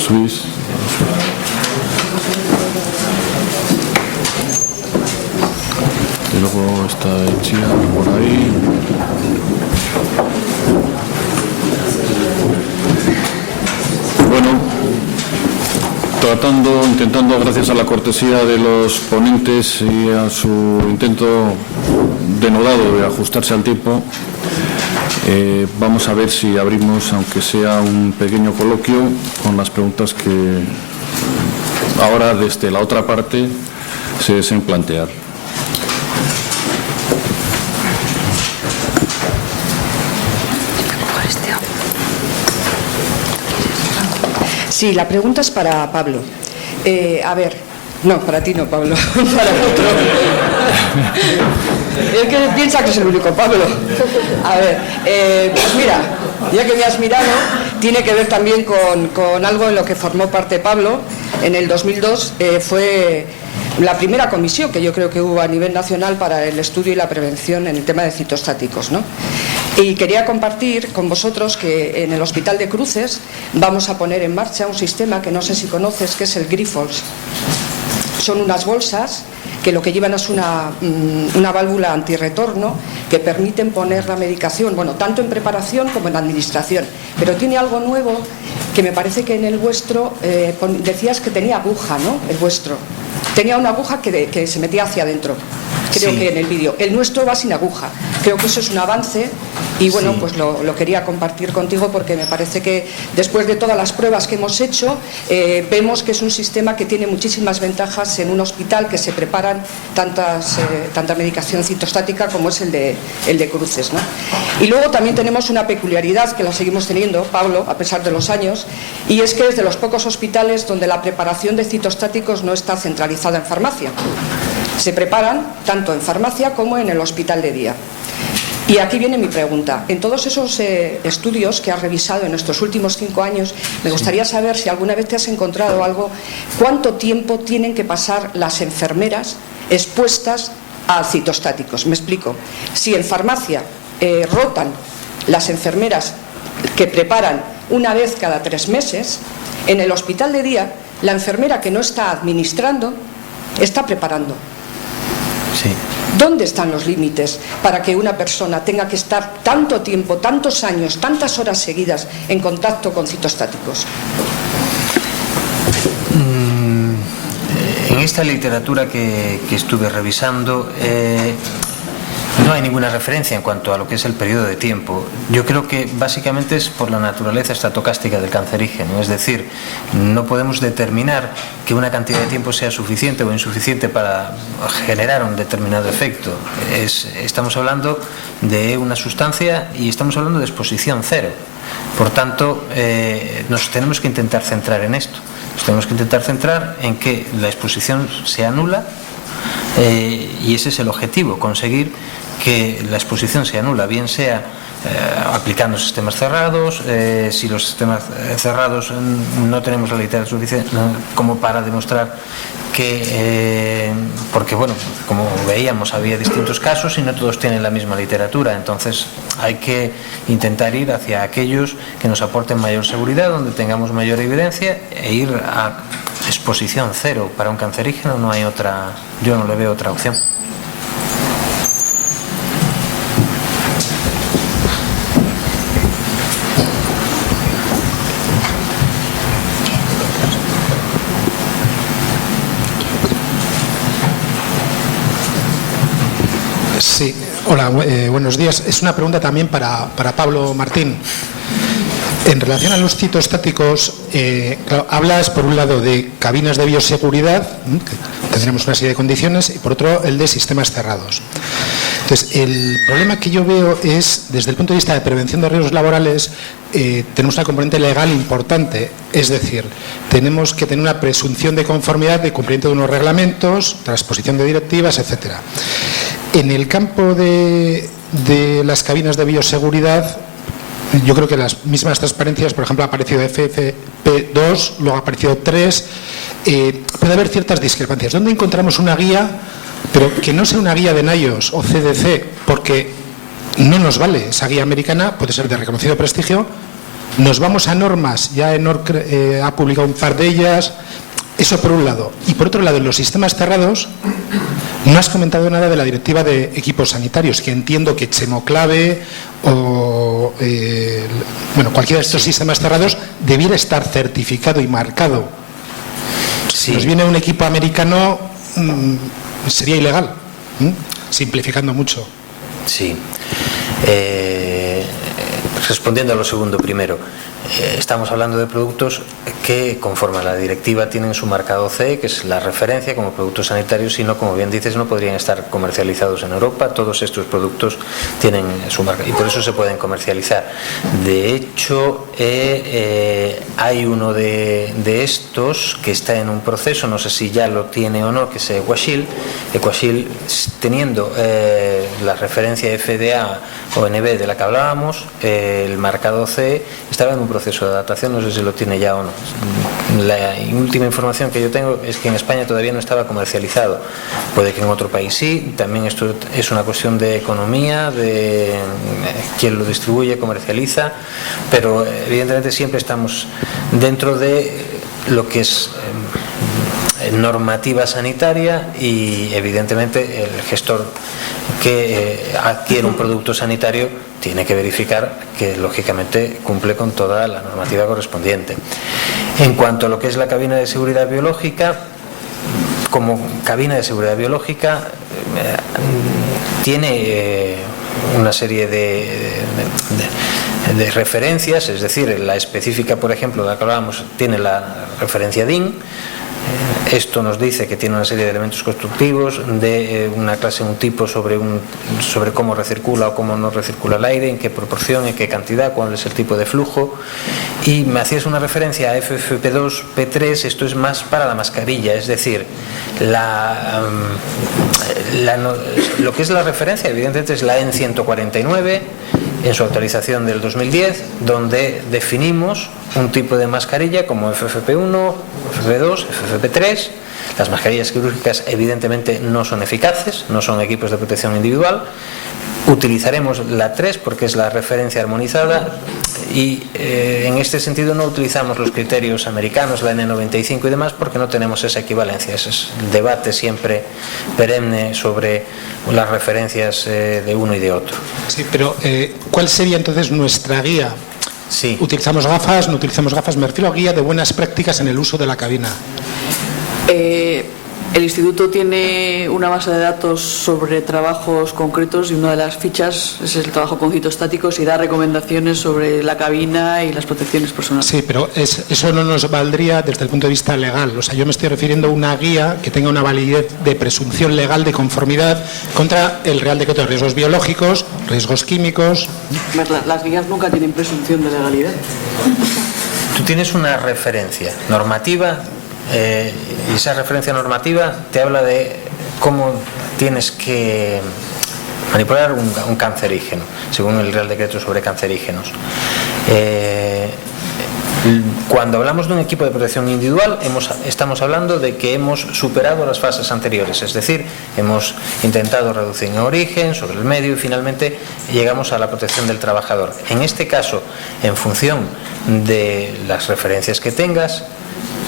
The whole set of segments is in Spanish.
subís. Y luego está Chía por ahí. Bueno, intentando, gracias a la cortesía de los ponentes y a su intento denodado de ajustarse al tiempo, vamos a ver si abrimos, aunque sea un pequeño coloquio, con las preguntas que ahora desde la otra parte se deseen plantear. Sí, la pregunta es para Pablo. A ver, no, para ti no, Pablo, para otro. Es que piensa que es el único Pablo. A ver, pues mira, ya que me has mirado, tiene que ver también con algo en lo que formó parte Pablo. En el 2002 fue la primera comisión que yo creo que hubo a nivel nacional para el estudio y la prevención en el tema de citostáticos, ¿no? Y quería compartir con vosotros que en el Hospital de Cruces vamos a poner en marcha un sistema que no sé si conoces, que es el Grifols. Son unas bolsas que lo que llevan es una válvula antirretorno que permiten poner la medicación, bueno, tanto en preparación como en administración. Pero tiene algo nuevo que me parece que en el vuestro, decías que tenía aguja, ¿no? El vuestro. Tenía una aguja que se metía hacia adentro. Creo que en el vídeo. El nuestro va sin aguja. Creo que eso es un avance y bueno, pues lo quería compartir contigo porque me parece que después de todas las pruebas que hemos hecho, vemos que es un sistema que tiene muchísimas ventajas en un hospital que se preparan tanta medicación citostática como es el de Cruces, ¿no? Y luego también tenemos una peculiaridad que la seguimos teniendo, Pablo, a pesar de los años, y es que es de los pocos hospitales donde la preparación de citostáticos no está centralizada en farmacia. Se preparan tanto en farmacia como en el hospital de día. Y aquí viene mi pregunta. En todos esos estudios que has revisado en estos últimos 5 años, me gustaría saber si alguna vez te has encontrado algo, cuánto tiempo tienen que pasar las enfermeras expuestas a citostáticos. Me explico. Si en farmacia rotan las enfermeras que preparan una vez cada 3 meses, en el hospital de día, la enfermera que no está administrando está preparando. Sí. ¿Dónde están los límites para que una persona tenga que estar tanto tiempo, tantos años, tantas horas seguidas en contacto con citostáticos? En esta literatura que estuve revisando, no hay ninguna referencia en cuanto a lo que es el periodo de tiempo. Yo creo que básicamente es por la naturaleza estatocástica del cancerígeno, es decir, no podemos determinar que una cantidad de tiempo sea suficiente o insuficiente para generar un determinado efecto. Estamos hablando de una sustancia y estamos hablando de exposición cero. Por tanto, nos tenemos que intentar centrar en esto. Nos tenemos que intentar centrar en que la exposición sea nula y ese es el objetivo, conseguir que la exposición sea nula, bien sea aplicando sistemas cerrados, si los sistemas cerrados no tenemos la literatura suficiente como para demostrar que, porque bueno, como veíamos había distintos casos y no todos tienen la misma literatura, entonces hay que intentar ir hacia aquellos que nos aporten mayor seguridad, donde tengamos mayor evidencia e ir a exposición cero. Para un cancerígeno no hay otra, yo no le veo otra opción. Sí, hola, buenos días. Es una pregunta también para Pablo Martín. En relación a los citostáticos, claro, hablas por un lado de cabinas de bioseguridad, que tendremos una serie de condiciones, y por otro el de sistemas cerrados. Entonces, el problema que yo veo es, desde el punto de vista de prevención de riesgos laborales, tenemos una componente legal importante, es decir, tenemos que tener una presunción de conformidad de cumplimiento de unos reglamentos, transposición de directivas, etcétera. En el campo de las cabinas de bioseguridad, yo creo que las mismas transparencias, por ejemplo, ha aparecido FFP2, luego ha aparecido 3, puede haber ciertas discrepancias. ¿Dónde encontramos una guía, pero que no sea una guía de NIOSH o CDC? Porque no nos vale. Esa guía americana puede ser de reconocido prestigio, Nos vamos a normas, ya ENOR ha publicado un par de ellas, eso por un lado. Y por otro lado, en los sistemas cerrados, no has comentado nada de la directiva de equipos sanitarios, que entiendo que Chemoclave o cualquiera de estos sistemas cerrados debiera estar certificado y marcado. Si nos viene un equipo americano, sería ilegal, simplificando mucho. Sí. Respondiendo a lo segundo primero, estamos hablando de productos que, conforme a la directiva, tienen su marcado CE, que es la referencia como productos sanitarios, y no, como bien dices, no podrían estar comercializados en Europa. Todos estos productos tienen su marca y por eso se pueden comercializar. De hecho, hay uno de estos que está en un proceso, no sé si ya lo tiene o no, que es EquaShield. EquaShield, teniendo la referencia FDA o NB de la que hablábamos, el marcado CE estaba en un proceso de adaptación, no sé si lo tiene ya o no. La última información que yo tengo es que en España todavía no estaba comercializado. Puede que en otro país sí. También esto es una cuestión de economía, de quién lo distribuye, comercializa, pero evidentemente siempre estamos dentro de lo que es normativa sanitaria, y evidentemente el gestor que adquiere un producto sanitario tiene que verificar que lógicamente cumple con toda la normativa correspondiente. En cuanto a lo que es la cabina de seguridad biológica, como cabina de seguridad biológica tiene una serie de referencias, es decir, la específica, por ejemplo, de la que hablábamos, tiene la referencia DIN. Esto nos dice que tiene una serie de elementos constructivos de una clase, un tipo sobre cómo recircula o cómo no recircula el aire, en qué proporción, en qué cantidad, cuál es el tipo de flujo. Y me hacías una referencia a FFP2, P3, esto es más para la mascarilla, es decir, lo que es la referencia evidentemente es la EN 149 en su actualización del 2010, donde definimos un tipo de mascarilla como FFP1, FFP2, FFP3. Las mascarillas quirúrgicas evidentemente no son eficaces, no son equipos de protección individual. Utilizaremos la 3 porque es la referencia armonizada, y en este sentido no utilizamos los criterios americanos, la N95 y demás, porque no tenemos esa equivalencia. Ese es el debate siempre perenne sobre las referencias de uno y de otro. Sí, pero ¿cuál sería entonces nuestra guía? Sí. ¿Utilizamos gafas? ¿No utilizamos gafas? Me refiero a guía de buenas prácticas en el uso de la cabina. El instituto tiene una base de datos sobre trabajos concretos, y una de las fichas es el trabajo con citostáticos, y da recomendaciones sobre la cabina y las protecciones personales. Sí, pero eso no nos valdría desde el punto de vista legal. O sea, yo me estoy refiriendo a una guía que tenga una validez de presunción legal de conformidad contra el Real Decreto de Riesgos Biológicos, riesgos químicos. Las guías nunca tienen presunción de legalidad. Tú tienes una referencia normativa, y esa referencia normativa te habla de cómo tienes que manipular un cancerígeno, según el Real Decreto sobre cancerígenos. Cuando hablamos de un equipo de protección individual, estamos hablando de que hemos superado las fases anteriores, es decir, hemos intentado reducir en origen, sobre el medio, y finalmente llegamos a la protección del trabajador. En este caso, en función de las referencias que tengas,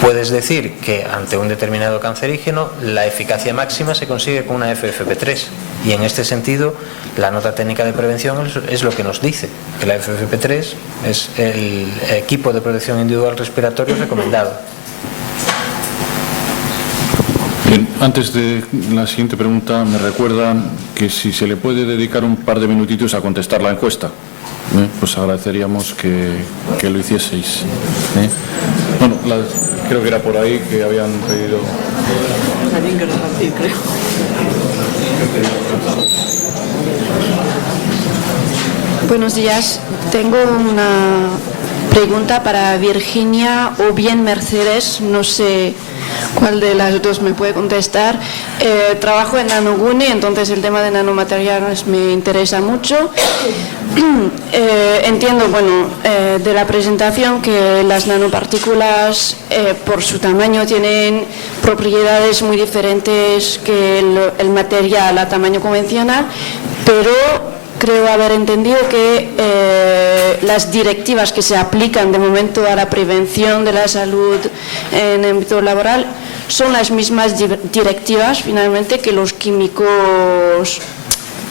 puedes decir que ante un determinado cancerígeno la eficacia máxima se consigue con una FFP3, y en este sentido la nota técnica de prevención es lo que nos dice que la FFP3 es el equipo de protección individual respiratorio recomendado. Bien, antes de la siguiente pregunta, me recuerdan que si se le puede dedicar un par de minutitos a contestar la encuesta, pues agradeceríamos que lo hicieseis. Bueno, creo que era por ahí que habían pedido. Alguien que repartir, creo. Buenos días. Tengo una pregunta para Virginia o bien Mercedes, no sé cuál de las dos me puede contestar. Trabajo en Nanogune, entonces el tema de nanomateriales me interesa mucho. Entiendo, de la presentación, que las nanopartículas por su tamaño tienen propiedades muy diferentes que el material a tamaño convencional, pero creo haber entendido que las directivas que se aplican de momento a la prevención de la salud en el ámbito laboral son las mismas directivas finalmente que los químicos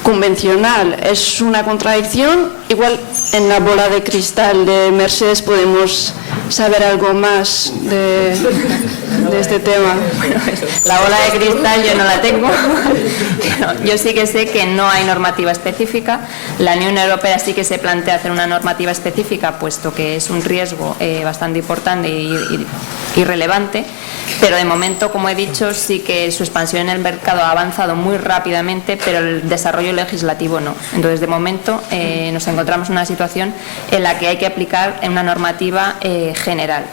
convencional. Es una contradicción. Igual en la bola de cristal de Mercedes podemos saber algo más de este tema. La bola de cristal yo no la tengo. Yo sí que sé que no hay normativa específica. La Unión Europea sí que se plantea hacer una normativa específica, puesto que es un riesgo bastante importante y relevante. Pero de momento, como he dicho, sí que su expansión en el mercado ha avanzado muy rápidamente, pero el desarrollo legislativo no. Entonces, de momento, nos encontramos en una situación en la que hay que aplicar una normativa general.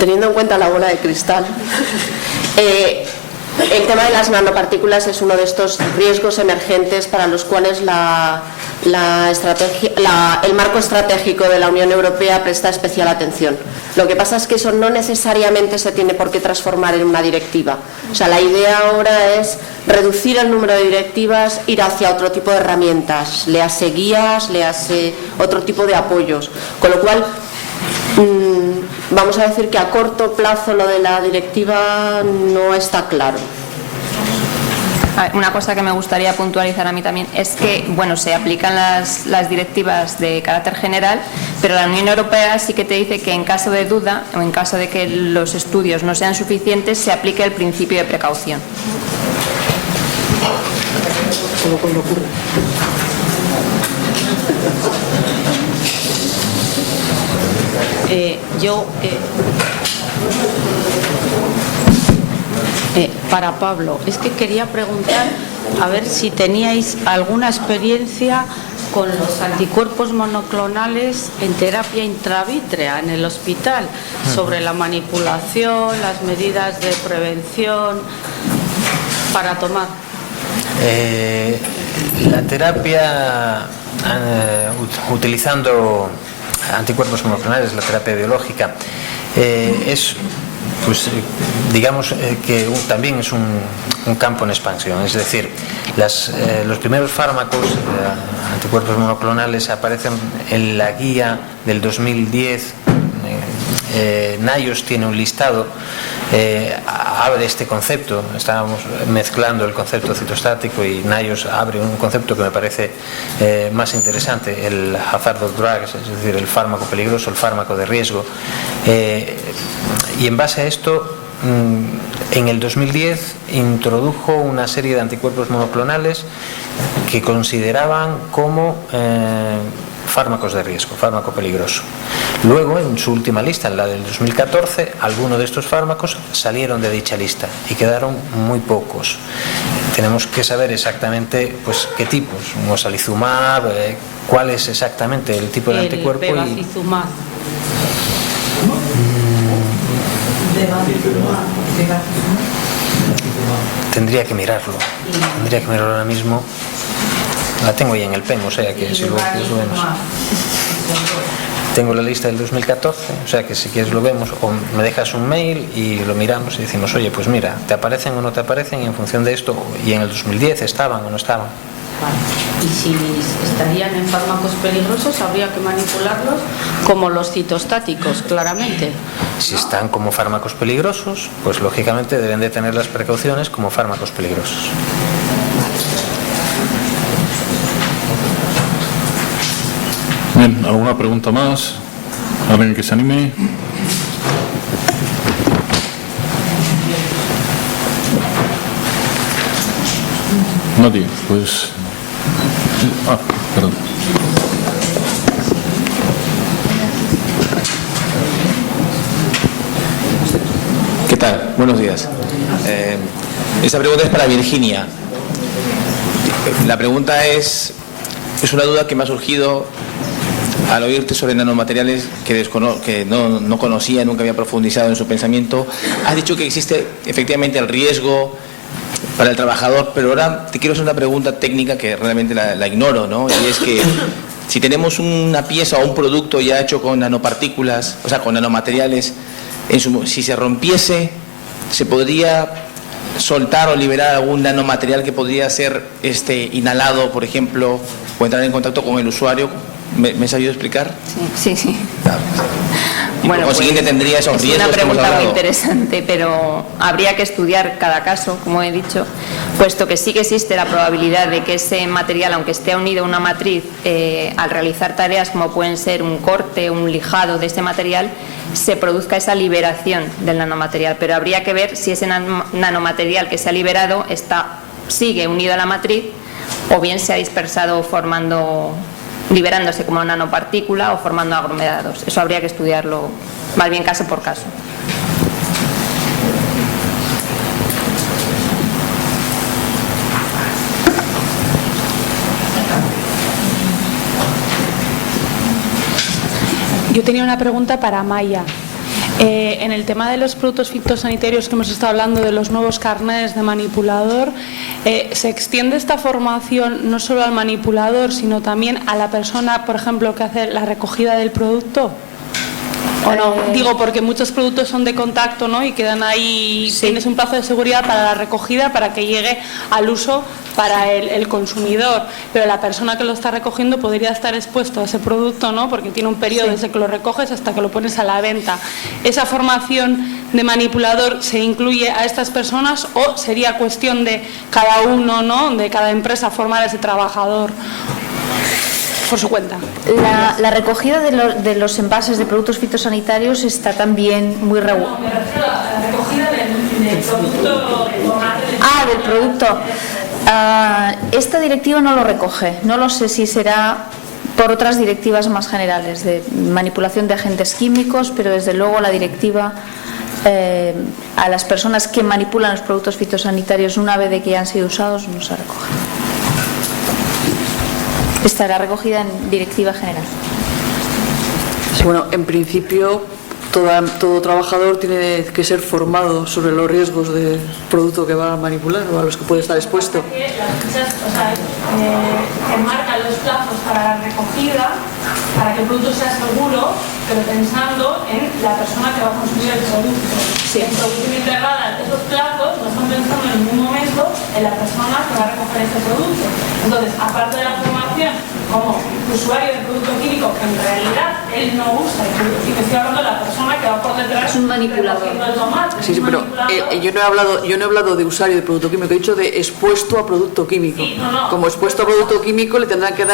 Teniendo en cuenta la bola de cristal, el tema de las nanopartículas es uno de estos riesgos emergentes para los cuales el marco estratégico de la Unión Europea presta especial atención. Lo que pasa es que eso no necesariamente se tiene por qué transformar en una directiva. O sea, la idea ahora es reducir el número de directivas, ir hacia otro tipo de herramientas, le hace guías, le hace otro tipo de apoyos. Con lo cual, vamos a decir que a corto plazo lo de la directiva no está claro. Una cosa que me gustaría puntualizar a mí también es que, bueno, se aplican las directivas de carácter general, pero la Unión Europea sí que te dice que en caso de duda o en caso de que los estudios no sean suficientes, se aplique el principio de precaución. Para Pablo, es que quería preguntar a ver si teníais alguna experiencia con los anticuerpos monoclonales en terapia intravítrea en el hospital, sobre la manipulación, las medidas de prevención para tomar. La terapia utilizando anticuerpos monoclonales, la terapia biológica, es, pues, digamos que también es un campo en expansión. Es decir, los primeros fármacos anticuerpos monoclonales aparecen en la guía del 2010. NIOSH tiene un listado, abre este concepto. Estábamos mezclando el concepto citostático y NIOSH abre un concepto que me parece más interesante, el hazardous drugs, es decir, el fármaco peligroso, el fármaco de riesgo. Y en base a esto, en el 2010 introdujo una serie de anticuerpos monoclonales que consideraban como fármacos de riesgo, fármaco peligroso. Luego, en su última lista, en la del 2014, algunos de estos fármacos salieron de dicha lista y quedaron muy pocos. Tenemos que saber exactamente, pues, qué tipos, mosalizumab, cuál es exactamente el tipo de anticuerpo. Bevacizumab. Tendría que mirarlo ahora mismo. La tengo ahí en el pen, o sea que si lo vemos. Tengo la lista del 2014, o sea que si quieres lo vemos, o me dejas un mail y lo miramos y decimos, oye, pues mira, ¿te aparecen o no te aparecen? Y en función de esto, y en el 2010 estaban o no estaban. Y si estarían en fármacos peligrosos, habría que manipularlos como los citostáticos, claramente. Si están como fármacos peligrosos, pues lógicamente deben de tener las precauciones como fármacos peligrosos. Bien, ¿alguna pregunta más? ¿Alguien que se anime? Nadie, pues... perdón. ¿Qué tal? Buenos días. Esa pregunta es para Virginia. La pregunta es una duda que me ha surgido al oírte sobre nanomateriales que no conocía, nunca había profundizado en su pensamiento. Has dicho que existe efectivamente el riesgo para el trabajador, pero ahora te quiero hacer una pregunta técnica que realmente la ignoro, ¿no? Y es que si tenemos una pieza o un producto ya hecho con nanopartículas, o sea, con nanomateriales, si se rompiese, ¿se podría soltar o liberar algún nanomaterial que podría ser inhalado, por ejemplo, puede entrar en contacto con el usuario. ¿Me has ayudado a explicar? Sí. Y por consiguiente tendría esos riesgos. Es una que hemos pregunta muy hablado. interesante, pero habría que estudiar cada caso, como he dicho, puesto que sí que existe la probabilidad de que ese material, aunque esté unido a una matriz, al realizar tareas como pueden ser un corte, un lijado de ese material, se produzca esa liberación del nanomaterial. Pero habría que ver si ese nanomaterial que se ha liberado sigue unido a la matriz o bien se ha dispersado liberándose como nanopartícula o formando aglomerados. Eso habría que estudiarlo más bien caso por caso. Yo tenía una pregunta para Maya. En el tema de los productos fitosanitarios que hemos estado hablando, de los nuevos carnets de manipulador, ¿se extiende esta formación no solo al manipulador, sino también a la persona, por ejemplo, que hace la recogida del producto? ¿O no? Digo, porque muchos productos son de contacto, ¿no? Y quedan ahí, sí. Tienes un plazo de seguridad para la recogida, para que llegue al uso para el consumidor, pero la persona que lo está recogiendo podría estar expuesto a ese producto, ¿no? Porque tiene un periodo desde que lo recoges hasta que lo pones a la venta. ¿Esa formación de manipulador se incluye a estas personas o sería cuestión de cada uno, ¿no? De cada empresa formar a ese trabajador por su cuenta? La recogida de los envases de productos fitosanitarios está también muy regulada. No, me refiero a la recogida del producto. Del producto. Esta directiva no lo recoge. No lo sé si será por otras directivas más generales de manipulación de agentes químicos, pero desde luego la directiva a las personas que manipulan los productos fitosanitarios una vez de que ya han sido usados no se recoge. Estará recogida en directiva general. Sí, bueno, en principio todo trabajador tiene que ser formado sobre los riesgos del producto que va a manipular o a los que puede estar expuesto. Las fichas, que marcan los plazos para la recogida, para que el producto sea seguro, pero pensando en la persona que va a consumir el producto. Sí. En producción integrada, esos plazos no están pensando en ningún momento en la persona que va a recoger ese producto. Entonces, aparte de la formación como usuario del producto químico, que en realidad él no usa el producto químico, estoy hablando de la persona que va por detrás. Es un manipulador. El tomate, sí, pero yo no he hablado de usuario de producto químico, he dicho de expuesto a producto químico. Sí, no. Como expuesto a producto químico le tendrán que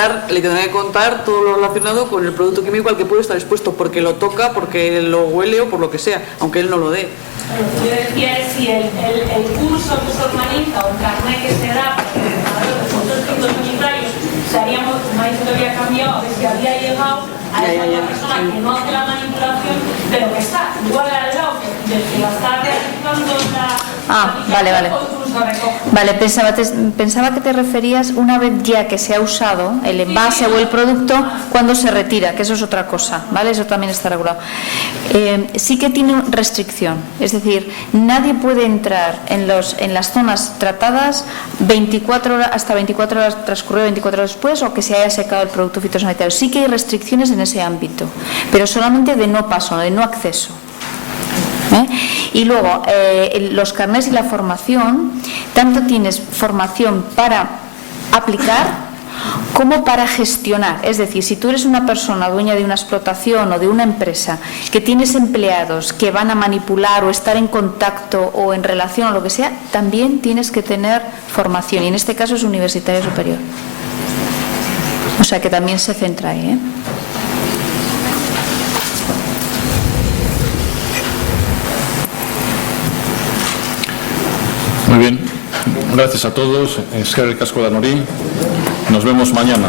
contar todo lo relacionado con el producto químico al que puede estar expuesto, porque lo toca, porque lo huele o por lo que sea, aunque él no lo dé. Lo que yo decía es si el curso que se organiza o el carnet que se da para los productos fitosanitarios seríamos, como ha dicho que había cambiado, a ver si había llegado a esa persona que no hace la manipulación, pero que está igual al lado del que la está realizando Vale. Vale, pensaba que te referías una vez ya que se ha usado el envase o el producto, cuando se retira, que eso es otra cosa, ¿vale? Eso también está regulado. Sí que tiene restricción, es decir, nadie puede entrar en las zonas tratadas 24 horas, hasta 24 horas transcurrido 24 horas después, o que se haya secado el producto fitosanitario. Sí que hay restricciones en ese ámbito, pero solamente de no paso, de no acceso. Y luego los carnets y la formación, tanto tienes formación para aplicar como para gestionar. Es decir, si tú eres una persona dueña de una explotación o de una empresa que tienes empleados que van a manipular o estar en contacto o en relación o lo que sea, también tienes que tener formación, y en este caso es universitario superior. O sea que también se centra ahí, Muy bien, gracias a todos. Eskerrik asko danori. Nos vemos mañana.